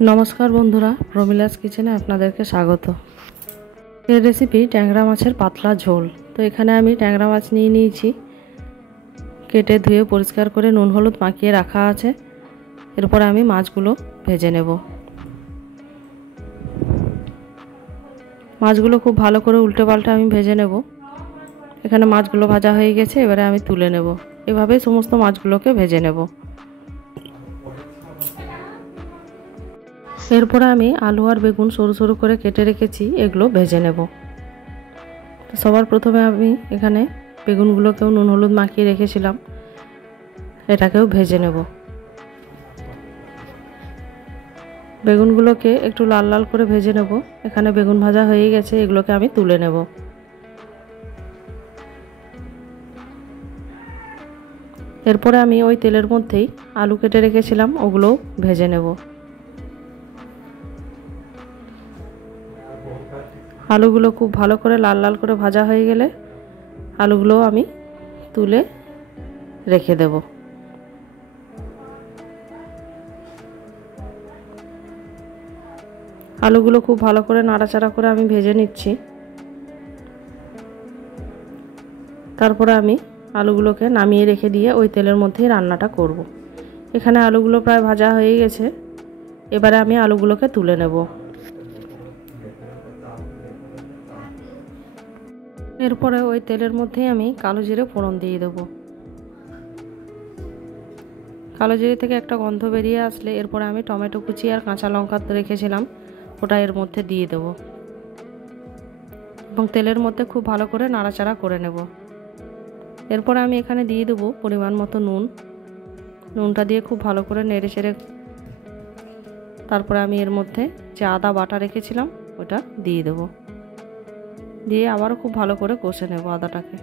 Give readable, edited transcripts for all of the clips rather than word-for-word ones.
नमस्कार बंधुरा प्रमिलास किचेने आपनादेरके स्वागत। एर रेसिपि टैंगरा माछेर पातला झोल। तो एखाने आमी टैंगरा माछ निये निয়েছি, केटे धुए परिष्कार करे नुन हलुद माखिए राखा आछे। एरपर आमी माछगुलो भेजे नेब। माछगुलो खूब भालो करे उल्टे पाल्टे आमी भेजे नेब। एखाने माछगुलो भाजा हये गेछे, एबारे आमी तुले नेब। एभाबेई समस्त माछगुलोके भेजे नेब। एरपर आमी आलू और बेगुन सरू सरू करे केटे रेखेছি, एगुलो भेजे नेब। तो सबार प्रथमे आमी एखाने बेगुनगुलोकेও नुन हलुद माखिए रेखेছিলাম, एटाकेও भेजे नेब। बेगुनगुलोके एकटू लाल लाल करे भेजे नेब। एखाने बेगुन भाजा हये गेछे, एगुलोके आमी तुले नेब। एरपर आमी ओई तेलेर मধ্যেই आलू केटे रेखेছিলাম, ओगुलो भेजे नेब। आलूगुलो खूब भालो करे लाल लाल करे भाजा हये गेले आलूगुलो आमी तुले रेखे देब। आलूगुलो खूब भालो करे नाड़ाचाड़ा करे आमी भेजे निচ্ছি। तारपरे आमी आलूगुलोके नामिয়ে रेखे दिए ओई तेलेर मধ্যেই रान्नाटा करब। एखाने आलूगुलो प्राय भाजा हये गेछे, एबारे आमी आलूगुलोके तुले नेब। एरपरे ओई तेलेर मধ্যেই आमी कालो जिरे फोड़न दिए देब। कालो जिरे थेके एकटा गन्ध बेरिये आसले एरपरे आमी टमेटो कुचि और काँचा लंका रेखेছিলাম ओटा एर मধ্যে दिए देब এবং तेलेर मধ্যে खूब भालो करे नाड़ाचाड़ा करे नेब। एरपरे आमी एखाने दिए देब परिमाण मतो नुन। नुनटा दिए खूब भालो करे नेड़े चेड़े तारपरे आमी एर मধ্যে जे आदा बाटा रेखेছিলাম ओटा दिए देब। দিয়ে আবারও খুব ভালো করে কষে নেব আদাটাকে।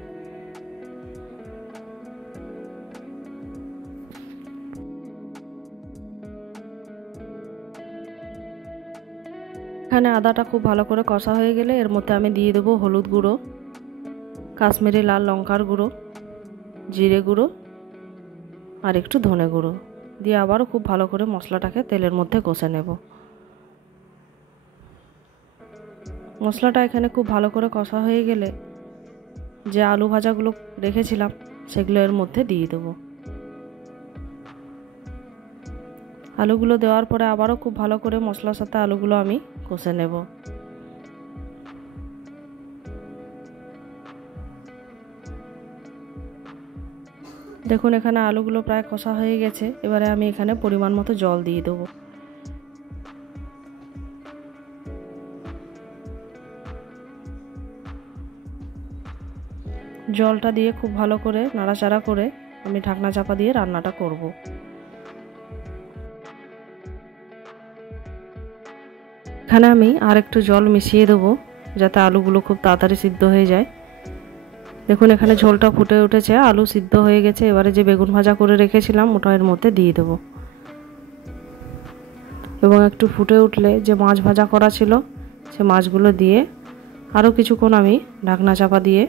এখানে আদাটা খুব ভালো করে কষা হয়ে গেলে এর মধ্যে আমি দিয়ে দেব হলুদ গুঁড়ো, কাশ্মীরি লাল লঙ্কার গুঁড়ো, জিরে গুঁড়ো আর একটু ধনে গুঁড়ো দিয়ে আবারও খুব ভালো করে মশলাটাকে তেলের মধ্যে কষে নেব। মশলাটা এখানে খুব ভালো করে কষা হয়ে গেলে যে আলু ভাজাগুলো রেখেছিলাম সেগুলো এর মধ্যে দিয়ে দেব। আলুগুলো দেওয়ার পরে আবারও খুব ভালো করে মশলার সাথে আলুগুলো আমি কষে নেব। দেখুন এখানে আলুগুলো প্রায় কষা হয়ে গেছে, এবারে আমি এখানে পরিমাণ মতো জল দিয়ে দেব। জলটা দিয়ে খুব ভালো করে নাড়াচাড়া করে আমি ঢাকনা চাপা দিয়ে রান্নাটা করব। এখানে আমি আর একটু জল মিশিয়ে দেব যাতে আলুগুলো খুব তাড়াতাড়ি সিদ্ধ হয়ে যায়। দেখুন এখানে ঝোলটা ফুটে উঠেছে, আলু সিদ্ধ হয়ে গেছে। এবারে যে বেগুন ভাজা করে রেখেছিলাম ওটা এর মধ্যে দিয়ে দেব এবং একটু ফুটে উঠলে যে মাছ ভাজা করা ছিল সে মাছগুলো দিয়ে আরও কিছুক্ষণ আমি ঢাকনা চাপা দিয়ে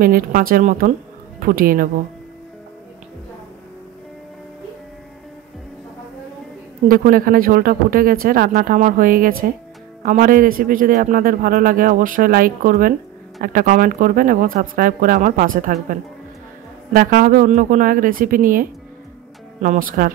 মিনিট 5 মতন ফুটিয়ে নেব। দেখুন এখানে ঝোলটা ফুটে গেছে, রান্নাটা আমার হয়ে গেছে। আমার এই রেসিপি যদি আপনাদের ভালো লাগে অবশ্যই লাইক করবেন, একটা কমেন্ট করবেন এবং সাবস্ক্রাইব করে আমার পাশে থাকবেন। দেখা হবে অন্য কোনো এক রেসিপি নিয়ে। নমস্কার।